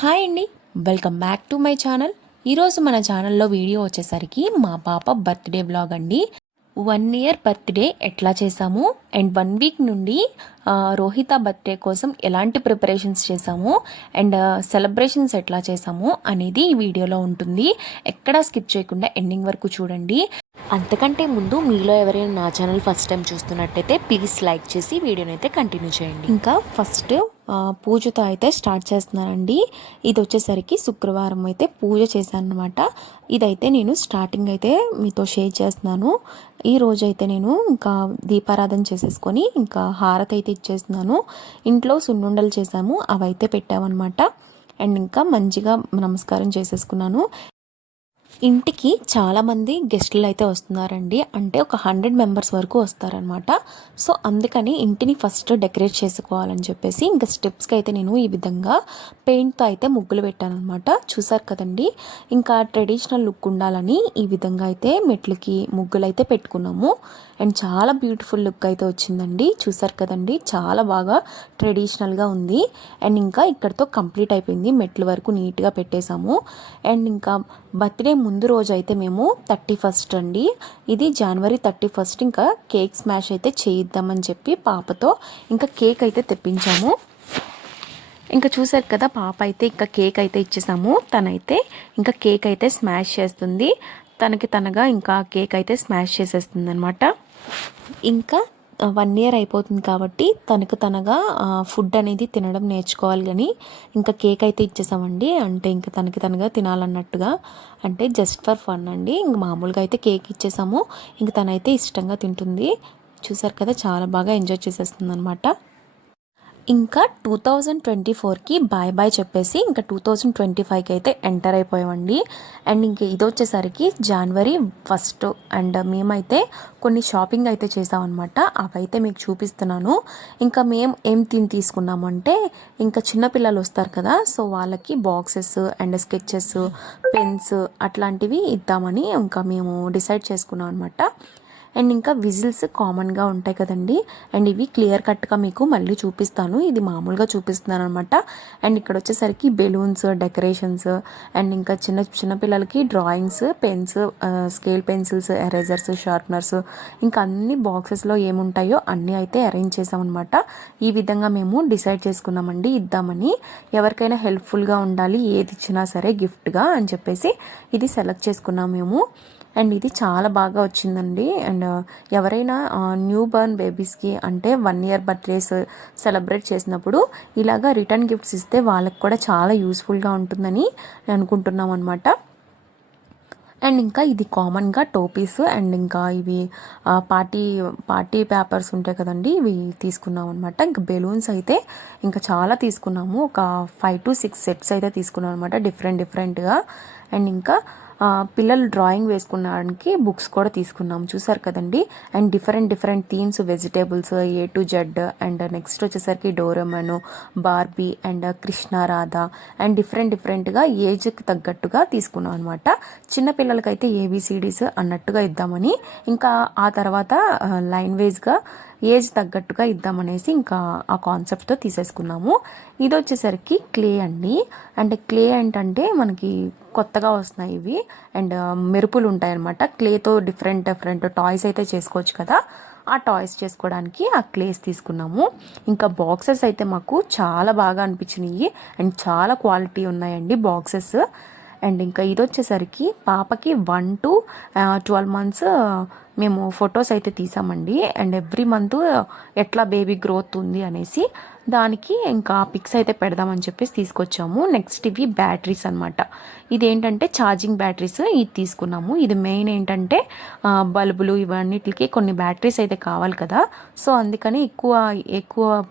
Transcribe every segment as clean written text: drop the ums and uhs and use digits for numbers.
Hi అండి, welcome back to my channel. ఈరోజు మన ఛానల్లో వీడియో వచ్చేసరికి మా పాప బర్త్డే వ్లాగ్ అండి. 1 ఇయర్ బర్త్డే ఎట్లా చేసాము అండ్ 1 వీక్ నుండి రోహిత బర్త్డే కోసం ఎలాంటి ప్రిపరేషన్స్ చేసాము అండ్ సెలబ్రేషన్స్ ఎట్లా చేసాము అనేది ఈ వీడియోలో ఉంటుంది. ఎక్కడా స్కిప్ చేయకుండా ఎండింగ్ వరకు చూడండి. అంతకంటే ముందు మీలో ఎవరైనా నా ఛానల్ ఫస్ట్ టైం చూస్తున్నట్టయితే ప్లీజ్ లైక్ చేసి వీడియోని అయితే కంటిన్యూ చేయండి. ఇంకా ఫస్ట్ పూజతో అయితే స్టార్ట్ చేస్తున్నానండి. ఇది వచ్చేసరికి శుక్రవారం అయితే పూజ చేశాను అనమాట. ఇదైతే నేను స్టార్టింగ్ అయితే మీతో షేర్ చేస్తున్నాను. ఈ రోజు అయితే నేను ఇంకా దీపారాధన చేసేసుకొని ఇంకా హారతి అయితే ఇచ్చేస్తున్నాను. ఇంట్లో సున్నుండలు చేసాము, అవైతే పెట్టామన్నమాట. అండ్ ఇంకా మంచిగా నమస్కారం చేసేసుకున్నాను. ఇంటికి చాలామంది గెస్టులు అయితే వస్తున్నారండి. అంటే ఒక 100 మెంబర్స్ వరకు వస్తారనమాట. సో అందుకని ఇంటిని ఫస్ట్ డెకరేట్ చేసుకోవాలని చెప్పేసి ఇంకా స్టెప్స్కి అయితే నేను ఈ విధంగా పెయింట్తో అయితే ముగ్గులు పెట్టాను అనమాట. చూసారు కదండి. ఇంకా ట్రెడిషనల్ లుక్ ఉండాలని ఈ విధంగా అయితే మెట్లకి ముగ్గులు అయితే పెట్టుకున్నాము. అండ్ చాలా బ్యూటిఫుల్ లుక్ అయితే వచ్చిందండి. చూసారు కదండి, చాలా బాగా ట్రెడిషనల్గా ఉంది. అండ్ ఇంకా ఇక్కడతో కంప్లీట్ అయిపోయింది. మెట్ల వరకు నీట్గా పెట్టేశాము. అండ్ ఇంకా బర్త్డే ముందు రోజు అయితే మేము 31st అండి, ఇది జనవరి 31st ఇంకా కేక్ స్మాష్ అయితే చేయిద్దామని చెప్పి పాపతో ఇంకా కేక్ అయితే తెప్పించాము. ఇంకా చూసారు కదా, పాప అయితే ఇంకా కేక్ అయితే ఇచ్చేసాము. తనైతే ఇంకా కేక్ అయితే స్మాష్ చేస్తుంది. తనగా ఇంకా కేక్ అయితే స్మాష్ చేసేస్తుంది అనమాట. ఇంకా 1 ఇయర్ అయిపోతుంది కాబట్టి తనగా ఫుడ్ అనేది తినడం నేర్చుకోవాలి. కానీ ఇంకా కేక్ అయితే ఇచ్చేసామండి. అంటే ఇంకా తనగా తినాలన్నట్టుగా, అంటే జస్ట్ ఫర్ ఫన్ అండి. ఇంక మామూలుగా అయితే కేక్ ఇచ్చేసాము. ఇంక తనైతే ఇష్టంగా తింటుంది. చూసారు కదా, చాలా బాగా ఎంజాయ్ చేసేస్తుంది అనమాట. ఇంకా 2024కి బాయ్ చెప్పేసి ఇంకా 2025కి అయితే ఎంటర్ అయిపోయామండి. అండ్ ఇంక ఇది వచ్చేసరికి జనవరి 1st. అండ్ మేమైతే కొన్ని షాపింగ్ అయితే చేసామన్నమాట. అవైతే మీకు చూపిస్తున్నాను. ఇంకా మేము ఏం తీసుకున్నామంటే ఇంకా చిన్నపిల్లలు వస్తారు కదా, సో వాళ్ళకి బాక్సెస్ అండ్ స్కెచెస్, పెన్స్ అట్లాంటివి ఇద్దామని ఇంకా మేము డిసైడ్ చేసుకున్నాం అనమాట. అండ్ ఇంకా విజిల్స్ కామన్గా ఉంటాయి కదండి. అండ్ ఇవి క్లియర్ కట్గా మీకు మళ్ళీ చూపిస్తాను. ఇది మామూలుగా చూపిస్తున్నాను అనమాట. అండ్ ఇక్కడ వచ్చేసరికి బెలూన్స్, డెకరేషన్స్ అండ్ ఇంకా చిన్నపిల్లలకి drawings, pens, scale pencils, erasers, sharpeners, ఇంకా అన్ని బాక్సెస్లో ఏముంటాయో అన్నీ అయితే అరేంజ్ చేసామన్నమాట. ఈ విధంగా మేము డిసైడ్ చేసుకున్నామండి ఇద్దామని. ఎవరికైనా హెల్ప్ఫుల్గా ఉండాలి, ఏది ఇచ్చినా సరే గిఫ్ట్గా అని చెప్పేసి ఇది సెలెక్ట్ చేసుకున్నాం మేము. అండ్ ఇది చాలా బాగా వచ్చిందండి. అండ్ ఎవరైనా న్యూ బర్న్ బేబీస్కి అంటే 1 ఇయర్ బర్త్డేస్ సెలబ్రేట్ చేసినప్పుడు ఇలాగా రిటర్న్ గిఫ్ట్స్ ఇస్తే వాళ్ళకి కూడా చాలా యూస్ఫుల్గా ఉంటుందని అనుకుంటున్నాం అనమాట. అండ్ ఇంకా ఇది కామన్గా టోపీస్ అండ్ ఇంకా ఇవి పార్టీ పేపర్స్ ఉంటాయి కదండి, ఇవి తీసుకున్నాం అనమాట. ఇంకా బెలూన్స్ అయితే ఇంకా చాలా తీసుకున్నాము. ఒక 5 to 6 సెట్స్ అయితే తీసుకున్నాం అనమాట, డిఫరెంట్గా. అండ్ ఇంకా పిల్లలు డ్రాయింగ్ వేసుకున్నానికి బుక్స్ కూడా తీసుకున్నాం. చూసారు కదండి. And different themes, vegetables A to Z. And next వచ్చేసరికి Doraemon, Barbie and Krishna, Radha and డిఫరెంట్గా ఏజ్కి తగ్గట్టుగా తీసుకున్నాం అనమాట. చిన్నపిల్లలకైతే ABCDs అన్నట్టుగా ఇద్దామని, ఇంకా ఆ తర్వాత లైన్ వైజ్గా ఏజ్ తగ్గట్టుగా ఇద్దామనేసి ఇంకా ఆ కాన్సెప్ట్తో తీసేసుకున్నాము. ఇది వచ్చేసరికి క్లే అండి. అంటే క్లే ఏంటంటే మనకి కొత్తగా వస్తున్నాయి ఇవి. అండ్ మెరుపులు ఉంటాయన్నమాట. క్లేతో డిఫరెంట్ టాయ్స్ అయితే చేసుకోవచ్చు కదా, ఆ టాయ్స్ చేసుకోవడానికి ఆ క్లేస్ తీసుకున్నాము. ఇంకా బాక్సెస్ అయితే మాకు చాలా బాగా అనిపించినాయి అండ్ చాలా క్వాలిటీ ఉన్నాయండి బాక్సెస్. అండ్ ఇంకా ఇది వచ్చేసరికి పాపకి 1 to 12 months మేము ఫొటోస్ అయితే తీసామండి. అండ్ ఎవ్రీ మంత్ ఎట్లా బేబీ గ్రోత్ ఉంది అనేసి దానికి ఇంకా పిక్స్ అయితే పెడదామని చెప్పేసి తీసుకొచ్చాము. నెక్స్ట్ ఇవి బ్యాటరీస్ అనమాట. ఇదేంటంటే ఛార్జింగ్ బ్యాటరీస్, ఇది తీసుకున్నాము. ఇది మెయిన్ ఏంటంటే బల్బులు ఇవన్నిటికి కొన్ని బ్యాటరీస్ అయితే కావాలి కదా, సో అందుకని ఎక్కువ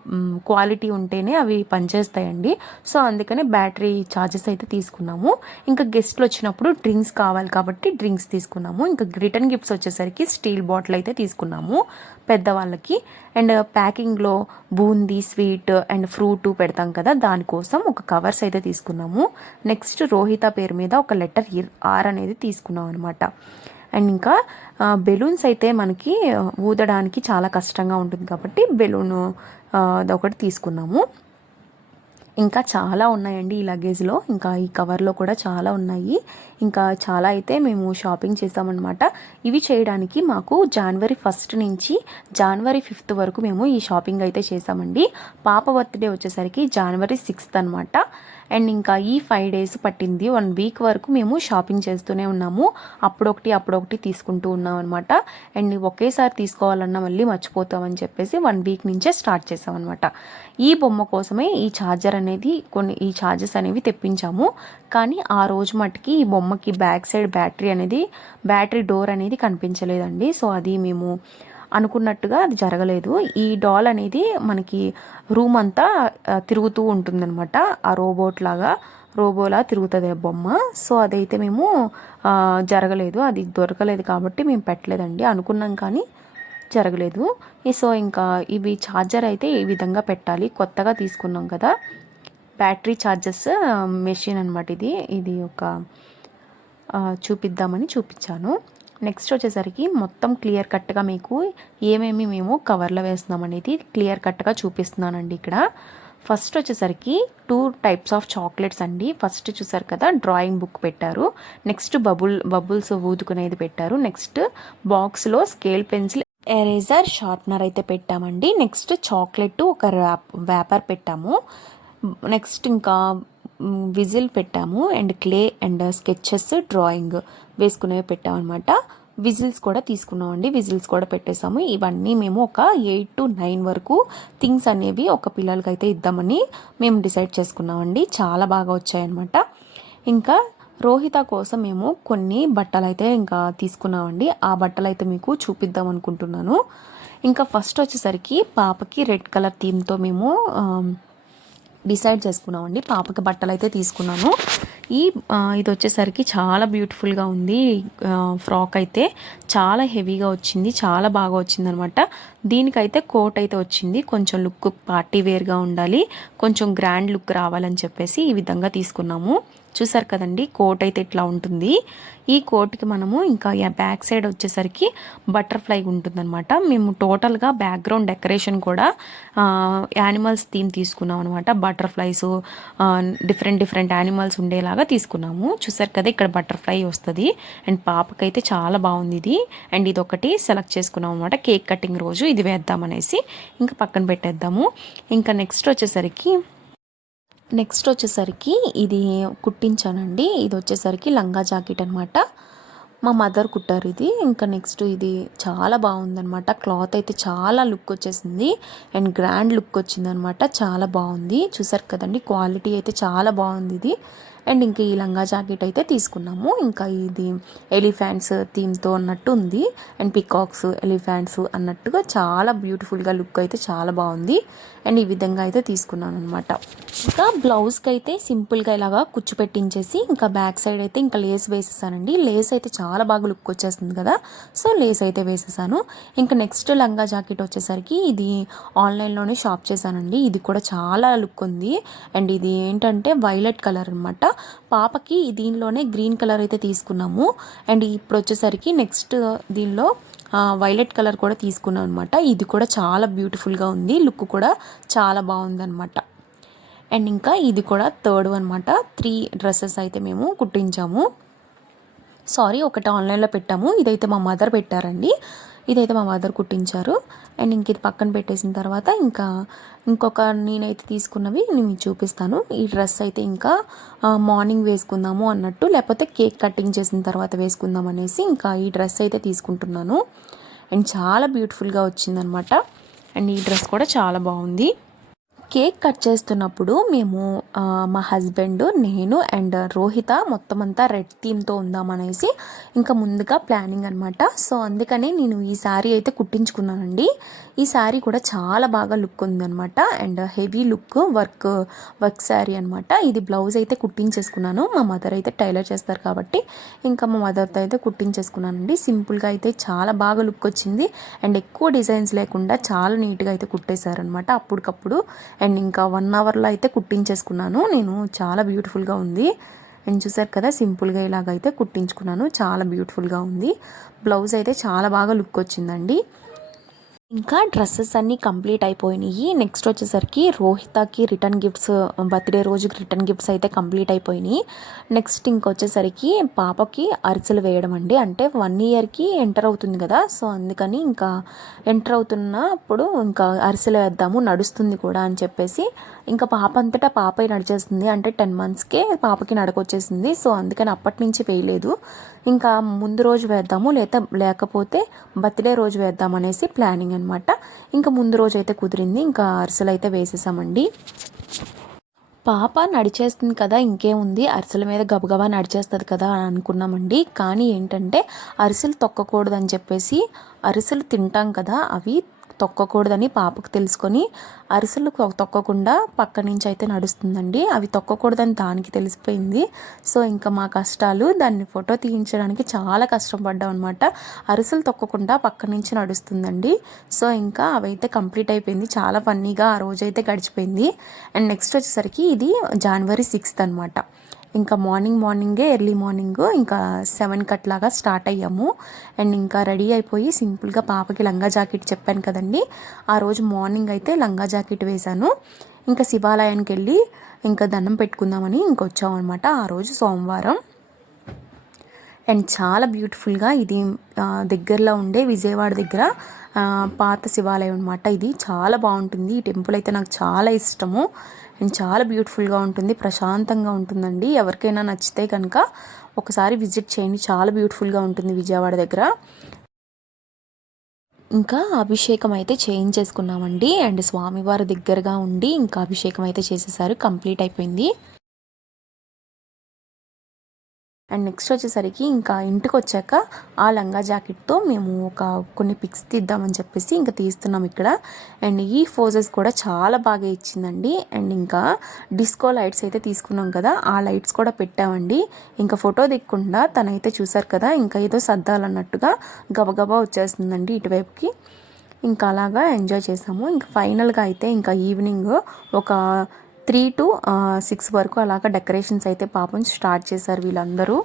క్వాలిటీ ఉంటేనే అవి పనిచేస్తాయండి. సో అందుకని బ్యాటరీ ఛార్జెస్ అయితే తీసుకున్నాము. ఇంకా గెస్ట్లు వచ్చినప్పుడు డ్రింక్స్ కావాలి కాబట్టి డ్రింక్స్ తీసుకున్నాము. ఇంకా రిటర్న్ గిఫ్ట్స్ వచ్చేసరికి స్టీల్ బాటిల్ అయితే తీసుకున్నాము పెద్దవాళ్ళకి. అండ్ ప్యాకింగ్లో బూందీ, స్వీట్ అండ్ ఫ్రూట్ పెడతాం కదా, దానికోసం ఒక కవర్స్ అయితే తీసుకున్నాము. నెక్స్ట్ రోహిత పేరు మీద ఒక లెటర్ R అనేది తీసుకున్నాం అనమాట. అండ్ ఇంకా బెలూన్స్ అయితే మనకి ఊదడానికి చాలా కష్టంగా ఉంటుంది కాబట్టి బెలూన్ అదొకటి తీసుకున్నాము. ఇంకా చాలా ఉన్నాయండి ఈ లగేజ్లో, ఇంకా ఈ కవర్లో కూడా చాలా ఉన్నాయి. ఇంకా చాలా అయితే మేము షాపింగ్ చేసామన్నమాట. ఇవి చేయడానికి మాకు జనవరి 1 నుంచి జనవరి 5 వరకు మేము ఈ షాపింగ్ అయితే చేసామండి. పాప బర్త్డే వచ్చేసరికి జనవరి 6 అనమాట. అండ్ ఇంకా ఈ 5 days పట్టింది. 1 week వరకు మేము షాపింగ్ చేస్తూనే ఉన్నాము. అప్పుడొకటి తీసుకుంటూ ఉన్నాం అనమాట. అండ్ ఒకేసారి తీసుకోవాలన్నా మళ్ళీ మర్చిపోతామని చెప్పేసి 1 week నుంచే స్టార్ట్ చేసామన్నమాట. ఈ బొమ్మ కోసమే ఈ ఛార్జర్ అనేది ఈ ఛార్జెస్ అనేవి తెప్పించాము. కానీ ఆ రోజు మట్టుకి ఈ బొమ్మకి బ్యాక్ సైడ్ బ్యాటరీ డోర్ అనేది కనిపించలేదండి. సో అది మేము అనుకున్నట్టుగా అది జరగలేదు. ఈ డాల్ అనేది మనకి రూమ్ అంతా తిరుగుతూ ఉంటుందన్నమాట. ఆ రోబోలా తిరుగుతుంది ఆ బొమ్మ. సో అదైతే మేము జరగలేదు, అది దొరకలేదు కాబట్టి మేము పెట్టలేదండి. అనుకున్నాం కానీ జరగలేదు. సో ఇంకా ఇవి ఛార్జర్ అయితే ఈ విధంగా పెట్టాలి. కొత్తగా తీసుకున్నాం కదా, బ్యాటరీ ఛార్జెస్ మెషిన్ అనమాట. ఇది ఒక చూపిద్దామని చూపించాను. నెక్స్ట్ వచ్చేసరికి మొత్తం క్లియర్ కట్గా మీకు ఏమేమి మేము కవర్లో వేస్తున్నాం అనేది క్లియర్ కట్గా చూపిస్తున్నానండి ఇక్కడ. ఫస్ట్ వచ్చేసరికి 2 types ఆఫ్ చాక్లెట్స్ అండి. ఫస్ట్ చూసారు కదా, డ్రాయింగ్ బుక్ పెట్టారు. నెక్స్ట్ బబుల్స్ ఊదుకునేది పెట్టారు. నెక్స్ట్ బాక్స్లో స్కేల్ పెన్సిల్, ఎరేజర్, షార్ప్నర్ అయితే పెట్టామండి. నెక్స్ట్ చాక్లెట్, ఒక వ్యాపర్ పెట్టాము. నెక్స్ట్ ఇంకా విజిల్ పెట్టాము. And clay and sketches, drawing వేసుకునేవి పెట్టామన్నమాట. విజిల్స్ కూడా తీసుకున్నామండి, విజిల్స్ కూడా పెట్టేసాము. ఇవన్నీ మేము ఒక 8 to 9 వరకు థింగ్స్ అనేవి ఒక పిల్లలకైతే ఇద్దామని మేము డిసైడ్ చేసుకున్నామండి. చాలా బాగా వచ్చాయన్నమాట. ఇంకా రోహిత కోసం మేము కొన్ని బట్టలు అయితే ఇంకా తీసుకున్నామండి. ఆ బట్టలు అయితే మీకు చూపిద్దాం అనుకుంటున్నాను. ఇంకా ఫస్ట్ వచ్చేసరికి పాపకి రెడ్ కలర్ థీమ్తో మేము డిసైడ్ చేసుకున్నామండి. పాపకి బట్టలు అయితే తీసుకున్నాను. ఇది వచ్చేసరికి చాలా బ్యూటిఫుల్గా ఉంది. ఫ్రాక్ అయితే చాలా హెవీగా వచ్చింది, చాలా బాగా వచ్చింది అనమాట. దీనికైతే కోట్ అయితే వచ్చింది. కొంచెం లుక్ పార్టీ వేర్గా ఉండాలి, కొంచెం గ్రాండ్ లుక్ రావాలని చెప్పేసి ఈ విధంగా తీసుకున్నాము. చూసారు కదండి, కోట్ అయితే ఇట్లా ఉంటుంది. ఈ కోట్కి మనము ఇంకా బ్యాక్ సైడ్ వచ్చేసరికి బటర్ఫ్లై ఉంటుందన్నమాట. మేము టోటల్గా బ్యాక్గ్రౌండ్ డెకరేషన్ కూడా యానిమల్స్ థీమ్ తీసుకున్నాం అనమాట. బటర్ఫ్లైస్, డిఫరెంట్ యానిమల్స్ ఉండేలాగా తీసుకున్నాము. చూసారు కదా, ఇక్కడ బటర్ఫ్లై వస్తుంది. అండ్ పాపకైతే చాలా బాగుంది ఇది. అండ్ ఇది ఒకటి సెలెక్ట్ చేసుకున్నాం అనమాట. కేక్ కటింగ్ రోజు ఇది వేద్దామనేసి ఇంకా పక్కన పెట్టేద్దాము. ఇంకా నెక్స్ట్ వచ్చేసరికి ఇది కుట్టించానండి. ఇది వచ్చేసరికి లంగా జాకెట్ అనమాట. మా మదర్ కుట్టారు ఇది. ఇంకా నెక్స్ట్ ఇది చాలా బాగుందనమాట. క్లాత్ అయితే చాలా లుక్ వచ్చేసింది అండ్ గ్రాండ్ లుక్ వచ్చిందనమాట. చాలా బాగుంది. చూసారు కదండి, క్వాలిటీ అయితే చాలా బాగుంది ఇది. అండ్ ఇంకా ఈ లంగా జాకెట్ అయితే తీసుకున్నాము. ఇంకా ఇది ఎలిఫెంట్స్ థీమ్తో అన్నట్టు ఉంది. అండ్ పికాక్స్, ఎలిఫెంట్స్ అన్నట్టుగా చాలా బ్యూటిఫుల్గా లుక్ అయితే చాలా బాగుంది. అండ్ ఈ విధంగా అయితే తీసుకున్నాను అనమాట. ఇంకా బ్లౌజ్కి అయితే సింపుల్గా ఇలాగా కుచ్చు పెట్టించేసి ఇంకా బ్యాక్ సైడ్ అయితే ఇంకా లేస్ వేసేసానండి. లేస్ అయితే చాలా బాగా లుక్ వచ్చేస్తుంది కదా, సో లేస్ అయితే వేసేసాను. ఇంకా నెక్స్ట్ లంగా జాకెట్ వచ్చేసరికి ఇది ఆన్లైన్లోనే షాప్ చేశానండి. ఇది కూడా చాలా లుక్ ఉంది. అండ్ ఇది ఏంటంటే వైలెట్ కలర్ అనమాట. పాపకి దీనిలోనే గ్రీన్ కలర్ అయితే తీసుకున్నాము. అండ్ ఇప్పుడు వచ్చేసరికి నెక్స్ట్ దీనిలో వైలెట్ కలర్ కూడా తీసుకున్నాం అనమాట. ఇది కూడా చాలా బ్యూటిఫుల్గా ఉంది, లుక్ కూడా చాలా బాగుందన్నమాట. అండ్ ఇంకా ఇది కూడా థర్డ్ అనమాట. 3 dresses అయితే మేము కుట్టించాము. ఒకటి ఆన్లైన్లో పెట్టాము. ఇదైతే మా మదర్ పెట్టారండి. ఇదైతే మా మదర్ కుట్టించారు. అండ్ ఇంక ఇది పక్కన పెట్టేసిన తర్వాత ఇంకొక నేనైతే తీసుకున్నవి నేను చూపిస్తాను. ఈ డ్రెస్ అయితే ఇంకా మార్నింగ్ వేసుకుందాము అన్నట్టు, లేకపోతే కేక్ కటింగ్ చేసిన తర్వాత వేసుకుందాం అనేసి ఇంకా ఈ డ్రెస్ అయితే తీసుకుంటున్నాను. అండ్ చాలా బ్యూటిఫుల్గా వచ్చిందనమాట. అండ్ ఈ డ్రెస్ కూడా చాలా బాగుంది. కేక్ కట్ చేస్తున్నప్పుడు మేము మా హస్బెండ్, నేను అండ్ రోహిత మొత్తం అంతా రెడ్ థీమ్తో ఉందామనేసి ఇంకా ముందుగా ప్లానింగ్ అనమాట. సో అందుకనే నేను ఈ శారీ అయితే కుట్టించుకున్నానండి. ఈ శారీ కూడా చాలా బాగా లుక్ ఉందనమాట. And heavy look work sari అనమాట. ఇది బ్లౌజ్ అయితే కుట్టించేసుకున్నాను. మా మదర్ అయితే టైలర్ చేస్తారు కాబట్టి ఇంకా మా మదర్తో అయితే కుట్టించేసుకున్నానండి. సింపుల్గా అయితే చాలా బాగా లుక్ వచ్చింది. అండ్ ఎక్కువ డిజైన్స్ లేకుండా చాలా నీట్గా అయితే కుట్టేశారనమాట అప్పటికప్పుడు. అండ్ ఇంకా 1 hourలో అయితే కుట్టించేసుకున్నాను నేను. చాలా బ్యూటిఫుల్గా ఉంది. అండ్ చూసారు కదా, సింపుల్గా ఇలాగైతే కుట్టించుకున్నాను. చాలా బ్యూటిఫుల్గా ఉంది. బ్లౌజ్ అయితే చాలా బాగా లుక్ వచ్చిందండి. ఇంకా డ్రెస్సెస్ అన్నీ కంప్లీట్ అయిపోయినాయి. నెక్స్ట్ వచ్చేసరికి రోహితకి రిటర్న్ గిఫ్ట్స్, బర్త్డే రోజుకి రిటర్న్ గిఫ్ట్స్ అయితే కంప్లీట్ అయిపోయినాయి. నెక్స్ట్ ఇంకొచ్చేసరికి పాపకి అరిసెలు వేయడం అండి. అంటే 1 ఇయర్కి ఎంటర్ అవుతుంది కదా, సో అందుకని ఇంకా ఎంటర్ అవుతున్నప్పుడు ఇంకా అరిసెలు వేద్దాము, నడుస్తుంది కూడా అని చెప్పేసి ఇంకా పాప అంతటా పాపే నడిచేస్తుంది. అంటే 10 మంత్స్కే పాపకి నడకొచ్చేసింది. సో అందుకని అప్పటి నుంచి వేయలేదు. ఇంకా ముందు రోజు వేద్దాము, లేకపోతే బర్త్డే రోజు వేద్దాం అనేసి ప్లానింగ్ అనమాట. ఇంకా ముందు రోజు అయితే కుదిరింది, ఇంకా అరిసెలు అయితే వేసేసామండి. పాప నడిచేస్తుంది కదా, ఇంకేముంది అరిసెల మీద గబగబా నడిచేస్తుంది కదా అని అనుకున్నామండి. కానీ ఏంటంటే అరిసెలు తొక్కకూడదని చెప్పేసి, అరిసెలు తింటాం కదా అవి తొక్కకూడదని పాపకు తెలుసుకొని అరిసెలు తొక్కకుండా పక్క నుంచి అయితే నడుస్తుందండి. అవి తొక్కకూడదని దానికి తెలిసిపోయింది. సో ఇంకా మా కష్టాలు, దాన్ని ఫోటో తీయించడానికి చాలా కష్టపడ్డాం అనమాట. అరిసెలు తొక్కకుండా పక్క నుంచి నడుస్తుందండి. సో ఇంకా అవైతే కంప్లీట్ అయిపోయింది. చాలా ఫన్నీగా ఆ రోజైతే గడిచిపోయింది. అండ్ నెక్స్ట్ వచ్చేసరికి ఇది January 6th అనమాట. ఇంకా మార్నింగే ఎర్లీ మార్నింగ్ ఇంకా 7కి అట్లాగా స్టార్ట్ అయ్యాము. అండ్ ఇంకా రెడీ అయిపోయి సింపుల్గా పాపకి లంగా జాకెట్ చెప్పాను కదండి, ఆ రోజు మార్నింగ్ అయితే లంగా జాకెట్ వేశాను. ఇంకా శివాలయానికి వెళ్ళి ఇంకా దండం పెట్టుకుందామని ఇంకొచ్చామన్నమాట. ఆ రోజు సోమవారం. అండ్ చాలా బ్యూటిఫుల్గా ఇది దగ్గరలో ఉండే విజయవాడ దగ్గర పాత శివాలయం అనమాట. ఇది చాలా బాగుంటుంది. ఈ టెంపుల్ అయితే నాకు చాలా ఇష్టము. అండ్ చాలా బ్యూటిఫుల్గా ఉంటుంది, ప్రశాంతంగా ఉంటుందండి. ఎవరికైనా నచ్చితే కనుక ఒకసారి విజిట్ చేయండి, చాలా బ్యూటిఫుల్గా ఉంటుంది విజయవాడ దగ్గర. ఇంకా అభిషేకం అయితే చేయించేసుకున్నామండి. అండ్ స్వామివారి దగ్గరగా ఉండి ఇంకా అభిషేకం అయితే చేసేసారు, కంప్లీట్ అయిపోయింది. అండ్ నెక్స్ట్ వచ్చేసరికి ఇంకా ఇంటికి వచ్చాక ఆ లంగా జాకెట్తో మేము కొన్ని పిక్స్ తీద్దామని చెప్పేసి ఇంకా తీస్తున్నాం ఇక్కడ. అండ్ ఈ ఫోజెస్ కూడా చాలా బాగా ఇచ్చిందండి. అండ్ ఇంకా డిస్కో లైట్స్ అయితే తీసుకున్నాం కదా, ఆ లైట్స్ కూడా పెట్టామండి. ఇంకా ఫోటో దిక్కుండా తనైతే చూసారు కదా, ఇంకా ఏదో సర్దాలన్నట్టుగా గబగబా వచ్చేస్తుందండి ఇటువైపుకి. ఇంకా అలాగా ఎంజాయ్ చేసాము. ఇంకా ఫైనల్గా అయితే ఇంకా ఈవినింగ్ ఒక 3 to 6 వరకు అలాగా డెకరేషన్స్ అయితే పాపం స్టార్ట్ చేశారు వీళ్ళందరూ.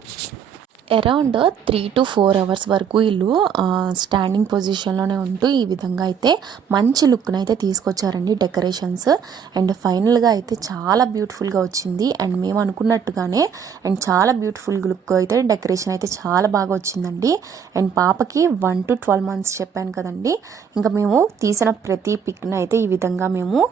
అరౌండ్ 3 to 4 అవర్స్ వరకు వీళ్ళు స్టాండింగ్ పొజిషన్లోనే ఉంటూ ఈ విధంగా అయితే మంచి లుక్ని అయితే తీసుకొచ్చారండి డెకరేషన్స్. అండ్ ఫైనల్గా అయితే చాలా బ్యూటిఫుల్గా వచ్చింది. అండ్ మేము అనుకున్నట్టుగానే అండ్ చాలా బ్యూటిఫుల్ లుక్ అయితే డెకరేషన్ అయితే చాలా బాగా వచ్చిందండి. అండ్ పాపకి 1 to 12 months చెప్పాను కదండి. ఇంకా మేము తీసిన ప్రతి పిక్ని అయితే ఈ విధంగా మేము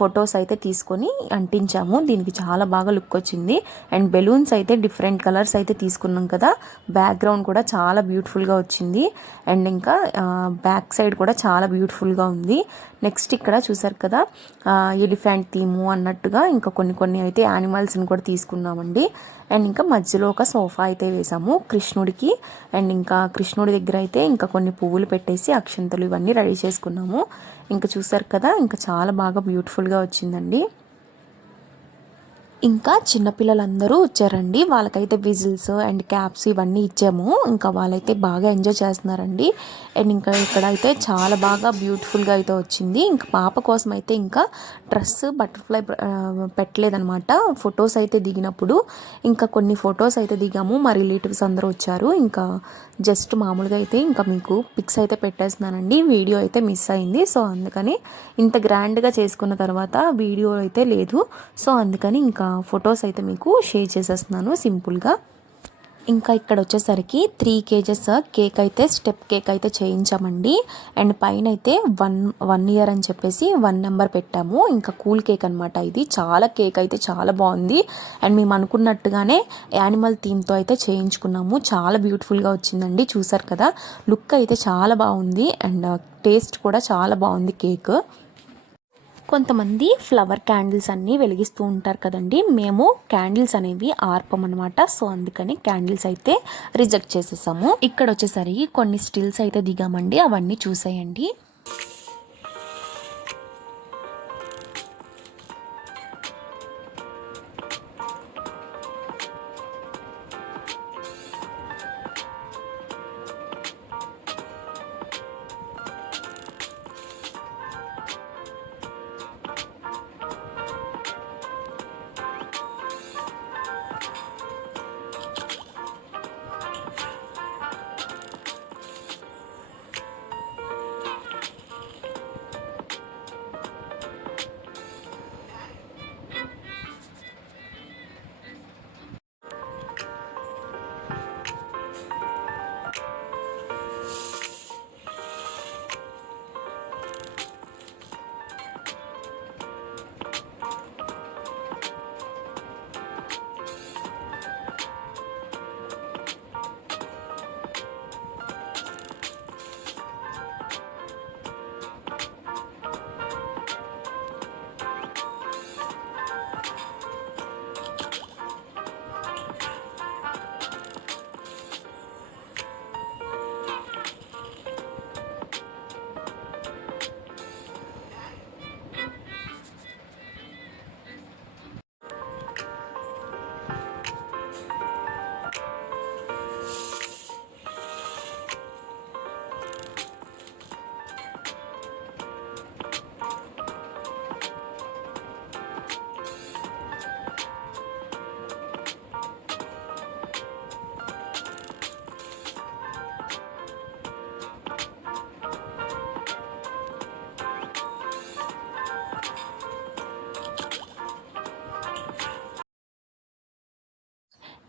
ఫొటోస్ అయితే తీసుకొని అంటించాము. దీనికి చాలా బాగా లుక్ వచ్చింది. అండ్ బెలూన్స్ అయితే డిఫరెంట్ కలర్స్ అయితే తీసుకున్నాం కదా, బ్యాక్గ్రౌండ్ కూడా చాలా బ్యూటిఫుల్గా వచ్చింది. అండ్ ఇంకా బ్యాక్ సైడ్ కూడా చాలా బ్యూటిఫుల్గా ఉంది. నెక్స్ట్ ఇక్కడ చూసారు కదా, ఎలిఫెంట్ థీము అన్నట్టుగా ఇంకా కొన్ని అయితే యానిమల్స్ని కూడా తీసుకున్నామండి. అండ్ ఇంకా మధ్యలో ఒక సోఫా అయితే వేసాము కృష్ణుడికి. అండ్ ఇంకా కృష్ణుడి దగ్గర అయితే ఇంకా కొన్ని పువ్వులు పెట్టేసి అక్షంతలు ఇవన్నీ రెడీ చేసుకున్నాము. ఇంకా చూసారు కదా, ఇంకా చాలా బాగా బ్యూటిఫుల్గా వచ్చిందండి. ఇంకా చిన్నపిల్లలందరూ వచ్చారండి, వాళ్ళకైతే విజిల్స్ అండ్ క్యాప్స్ ఇవన్నీ ఇచ్చాము. ఇంకా వాళ్ళైతే బాగా ఎంజాయ్ చేస్తున్నారండి. అండ్ ఇంకా ఇక్కడైతే చాలా బాగా బ్యూటిఫుల్గా అయితే వచ్చింది. ఇంకా పాప కోసం అయితే ఇంకా డ్రెస్ బటర్ఫ్లై పెట్టలేదనమాట. ఫొటోస్ అయితే దిగినప్పుడు ఇంకా కొన్ని ఫొటోస్ అయితే దిగాము. మా రిలేటివ్స్ అందరూ వచ్చారు. ఇంకా జస్ట్ మామూలుగా అయితే ఇంకా మీకు పిక్స్ అయితే పెట్టేస్తున్నానండి. వీడియో అయితే మిస్ అయింది. సో అందుకని ఇంత గ్రాండ్గా చేసుకున్న తర్వాత వీడియో అయితే లేదు. సో అందుకని ఇంకా ఫొటోస్ అయితే మీకు షేర్ చేసేస్తున్నాను సింపుల్గా. ఇంకా ఇక్కడ వచ్చేసరికి 3 kgs కేక్ అయితే స్టెప్ కేక్ అయితే చేయించామండి. అండ్ పైన అయితే 1 year అని చెప్పేసి 1 నెంబర్ పెట్టాము. ఇంకా కూల్ కేక్ అనమాట. ఇది చాలా కేక్ అయితే చాలా బాగుంది. అండ్ మేము అనుకున్నట్టుగానే యానిమల్ థీమ్తో అయితే చేయించుకున్నాము. చాలా బ్యూటిఫుల్గా వచ్చిందండి. చూసారు కదా, లుక్ అయితే చాలా బాగుంది. అండ్ టేస్ట్ కూడా చాలా బాగుంది కేక్. కొంతమంది ఫ్లవర్ క్యాండిల్స్ అన్నీ వెలిగిస్తూ ఉంటారు కదండి, మేము క్యాండిల్స్ అనేవి ఆర్పమన్నమాట. సో అందుకని క్యాండిల్స్ అయితే రిజెక్ట్ చేసేసాము. ఇక్కడ వచ్చేసరికి కొన్ని స్టిల్స్ అయితే దిగామండి, అవన్నీ చూసేయండి.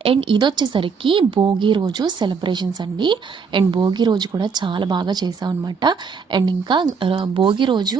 అండ్ ఇది వచ్చేసరికి భోగి రోజు సెలబ్రేషన్స్ అండి. అండ్ భోగి రోజు కూడా చాలా బాగా చేసాం అనమాట. అండ్ ఇంకా భోగి రోజు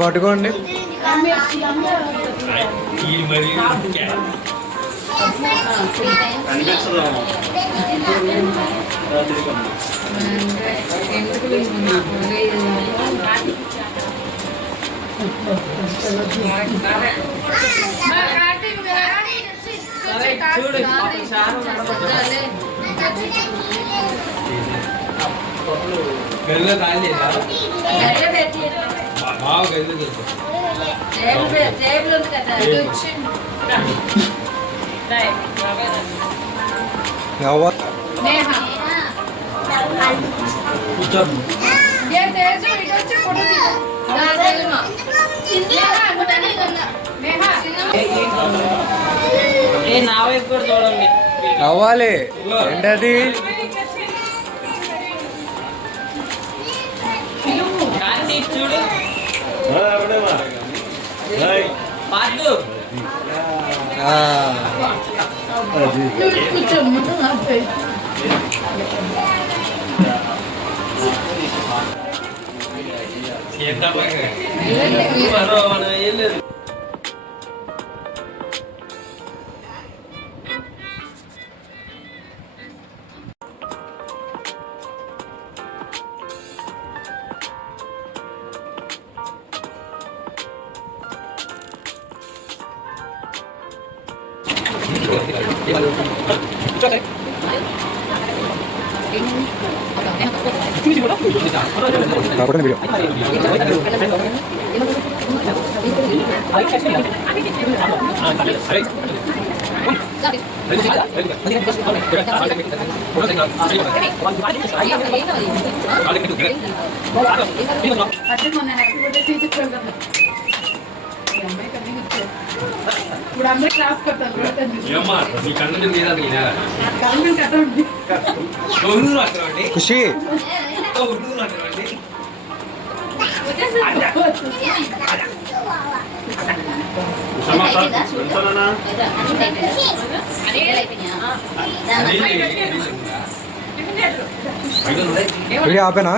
పట్టుకోండి. అవ్వాలి ఏంటది? చూడు అంటే మొన్న హ్యాపీ బర్త్డే టీచర్ ప్రోగ్రామ్ ఇప్పుడు అందరూ క్లాస్ కట్టారు కళ్ళు కట్టండి ఖుషి వీడియో ఆపేనా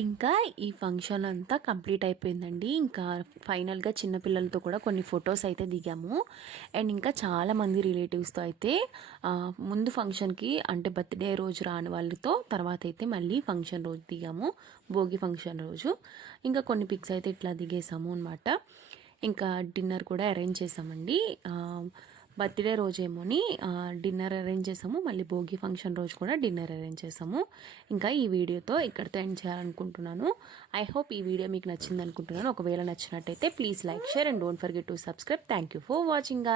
ఇంకా ఈ ఫంక్షన్ అంతా కంప్లీట్ అయిపోయిందండి. ఇంకా ఫైనల్గా చిన్నపిల్లలతో కూడా కొన్ని ఫొటోస్ అయితే దిగాము. అండ్ ఇంకా చాలామంది రిలేటివ్స్తో అయితే ముందు ఫంక్షన్కి అంటే బర్త్డే రోజు రాని వాళ్ళతో తర్వాత అయితే మళ్ళీ ఫంక్షన్ రోజు దిగాము, భోగి ఫంక్షన్ రోజు. ఇంకా కొన్ని పిక్స్ అయితే ఇట్లా దిగేసాము అనమాట. ఇంకా డిన్నర్ కూడా అరేంజ్ చేసామండి. బర్త్డే రోజేమోని డిన్నర్ అరేంజ్ చేసాము, మళ్ళీ భోగి ఫంక్షన్ రోజు కూడా డిన్నర్ అరేంజ్ చేసాము. ఇంకా ఈ వీడియోతో ఇక్కడితో ఎండ్ చేయాలనుకుంటున్నాను. ఐ హోప్ ఈ వీడియో మీకు నచ్చింది అనుకుంటున్నాను. ఒకవేళ నచ్చినట్టయితే please like, share and don't forget to subscribe. Thank you for watching.